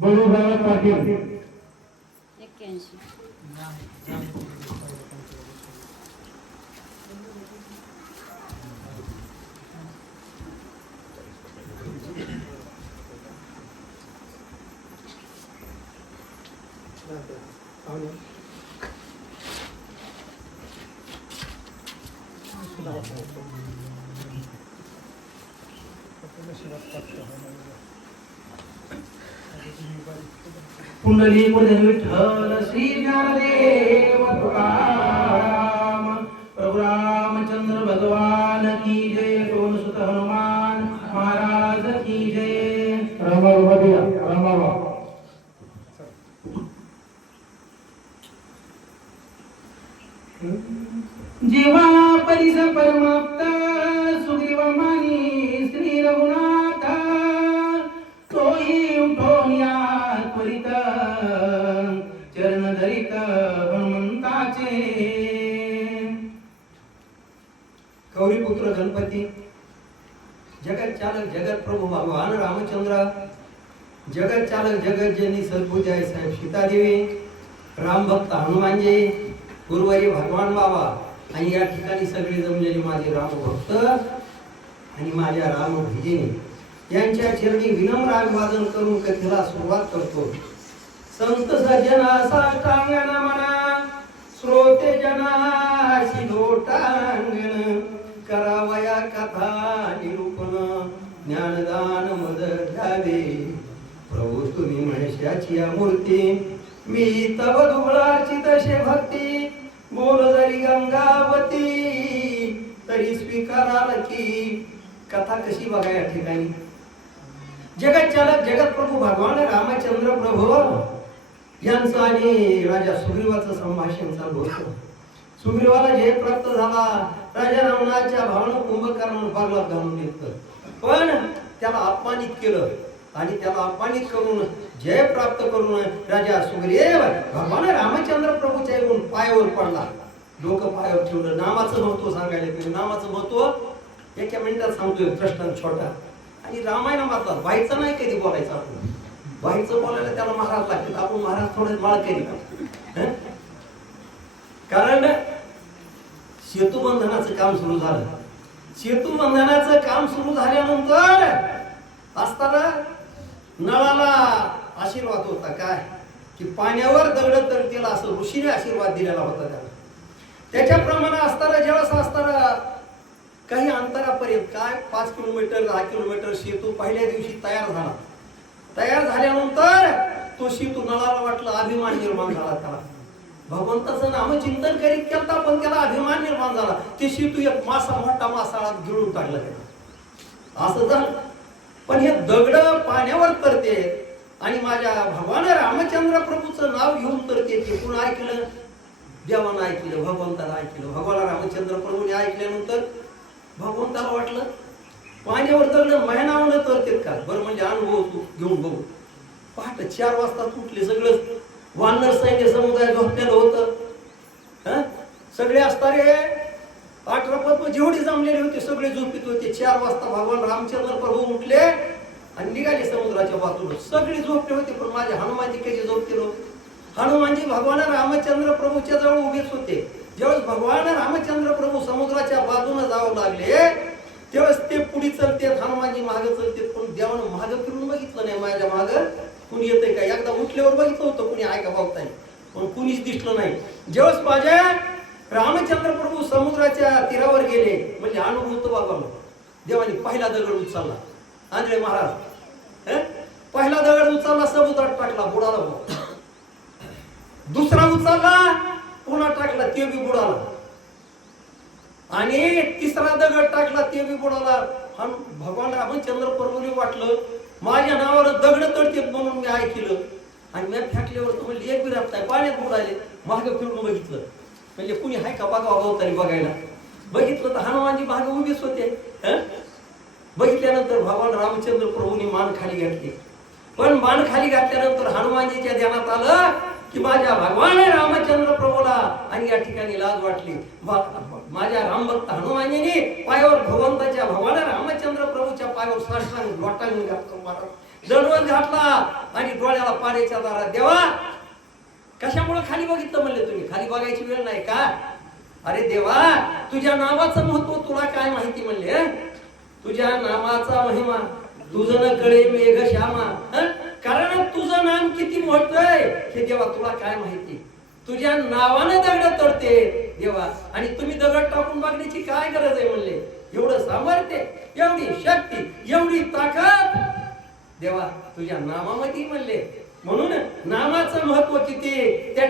बळूराव पाटील एक्क्याऐंशी. पुंडली विठ्ठल श्री ज्ञानदेव तुकाराम प्रभु रामचंद्र भगवान की जय पवन सुत हनुमान महाराज की जय. रामाबाबा द्या रामाबा जेव्हा परिस परमाप्त चरण धरित हनुमंताचे. गौरीपुत्र गणपती जगत चालक जगत प्रभू भगवान रामचंद्र जगत चालक जगत जननी सद्बुद्धी साहेब सीतादेवी राम भक्त हनुमानजी गुरुवारी भगवान बाबा. आणि या ठिकाणी सगळे जमलेले म्हणजे माझे राम भक्त आणि माझ्या राम भजिनी यांच्या चरणी विनम्र अभिवादन करून कथेला सुरुवात करतो. संत सजना साष्टांगण म्हणा. श्रोते जनाशी लोटांगण. करावया कथा निरूपण. ज्ञानदान मद घ्यावे प्रभू तुम्ही महेशाची या मूर्ती. मी तव दुबळाची तसे भक्ती. बोल जरी गंगावती तरी स्वीकाराल की. कथा कशी बघा या ठिकाणी? जगत चालक जगत प्रभू भगवान रामचंद्र प्रभू. यांचं आणि राजा सुग्रीवाचं संभाषण चालू होतं. सुग्रीवाला जय प्राप्त झाला. राजा रावणाच्या भावना कुंभकर्ण पागला घालून घेतलं. पण त्याला अपमानित केलं आणि त्याला अपमानित करून जय प्राप्त करून राजा सुग्रीव भगवान रामचंद्र प्रभूच्या येऊन पायावर पडला. लोक पायावर ठेवलं. नामाचं महत्त्व सांगायला गेलं. नामाचं महत्त्व एका मिनिटात सांगतोय प्रश्न छोटा. आणि रामायणा मात्र व्हायचं नाही कधी बोलायचं आपण बाईचं बोलायला त्याला महाराज लागते आपण महाराज थोडे माळ केली कारण सेतुबंधनाचं काम सुरू झालं. सेतुबंधनाचं काम सुरू झाल्यानंतर असताना नळाला आशीर्वाद होता काय? की पाण्यावर दगड तळतील असं ऋषीने आशीर्वाद दिलेला होता त्याला. त्याच्याप्रमाणे असताना ज्यावेळेस असताना काही अंतरापर्यंत काय? पाच किलोमीटर दहा किलोमीटर सेतू पहिल्या दिवशी तयार झाला. तयार झाल्यानंतर तो सेतू नळाला वाटला अभिमान निर्माण झाला त्याला. भगवंताचं नामचिंतन करीत केलता पण त्याला अभिमान निर्माण झाला. ते तू एक मासा मोठा मासाळा गिळून काढला. त्याला असं झालं. पण हे दगड पाण्यावर करते आणि माझ्या भगवान रामचंद्र प्रभूचं नाव घेऊन तर ते कोण ऐकलं? देवानं ऐकलं भगवंताला ऐकलं. भगवान रामचंद्र प्रभूने ऐकल्यानंतर भगवंताला वाटलं पाण्यावर दगड महिनावनं तरतेत का? बरं म्हणजे अनुभव तू घेऊन बघू. पहाटे चार वाजता तुटले सगळं. वानर सैन्य समुदाय झोपलेलं होतं. सगळे असणारे अठरा पद्म जेवढे जमलेले होते सगळे झोपीत होते. चार वाजता भगवान रामचंद्र प्रभू उठले आणि निघाले समुद्राच्या बाजूला सगळे झोपले होते पण माझे हनुमानजी कसे झोपते हनुमानजी भगवान रामचंद्र प्रभूच्या जवळ उभेच होते. ज्यावेळेस भगवान रामचंद्र प्रभू समुद्राच्या बाजूने जावं लागले त्यावेळेस ते पुढे चलते हनुमानजी मागे चलते पण देवानं मागे फिरून बघितलं नाही माझ्या माग. कुणी येतंय का? एकदा उठल्यावर बघितलं होतं कुणी ऐका बघताय? पण कुणीच दिसलं नाही. जेव्हा माझ्या रामचंद्र प्रभू समुद्राच्या तीरावर गेले म्हणजे अनुभूत बाबा देवानी पहिला दगड उचलला. आंधळे महाराज पहिला दगड उचलला समुद्रात टाकला बुडाला दुसरा उचलला पुन्हा टाकला ते बी आणि तिसरा दगड टाकला ते बी बुडाला आणि भगवान रामचंद्र प्रभूने वाटलं माझ्या नावावर दगड तडतेत म्हणून मी ऐकलं. आणि मी फेकल्यावर तर म्हणजे एक बी राहत पाण्यात बुडाले मागे फिरून बघितलं. म्हणजे कुणी हाय का बघा अवतारी बघायला? बघितलं तर हनुमानजी मागे उभेच होते. हं? बघितल्यानंतर भगवान रामचंद्र प्रभूंनी मान खाली घातली. पण मान खाली घातल्यानंतर हनुमानजीच्या ध्यानात आलं की माझ्या भगवान रामचंद्र प्रभूला आणि या ठिकाणी लाज वाटली. माझ्या रामभक्त हनुमानीने पायावर भगवंताच्या भगवान रामचंद्र प्रभूच्या पायावर साष्टांग लोटांनी घातलं. महाराज दंडवत घातला आणि डोळ्याला पाण्याच्या दारात देवा कशामुळे खाली बघितलं म्हणले तुम्ही? खाली बघायची वेळ नाही का? अरे देवा तुझ्या नावाचं महत्त्व तुला काय माहिती म्हणले तुझ्या नामाचा महिमा तुझं न कळे मेघ श्यामा काम किती मोठं आहे हे देवा तुला काय माहिती? तुझ्या नावानं दगड तोडते देवा. आणि तुम्ही दगड टाकून बघण्याची काय गरज आहे म्हणले? एवढं सामर्थ्य एवढी शक्ती एवढी ताकद. देवा तुझ्या नामामध्ये म्हणले. म्हणून नामाचं महत्त्व किती त्या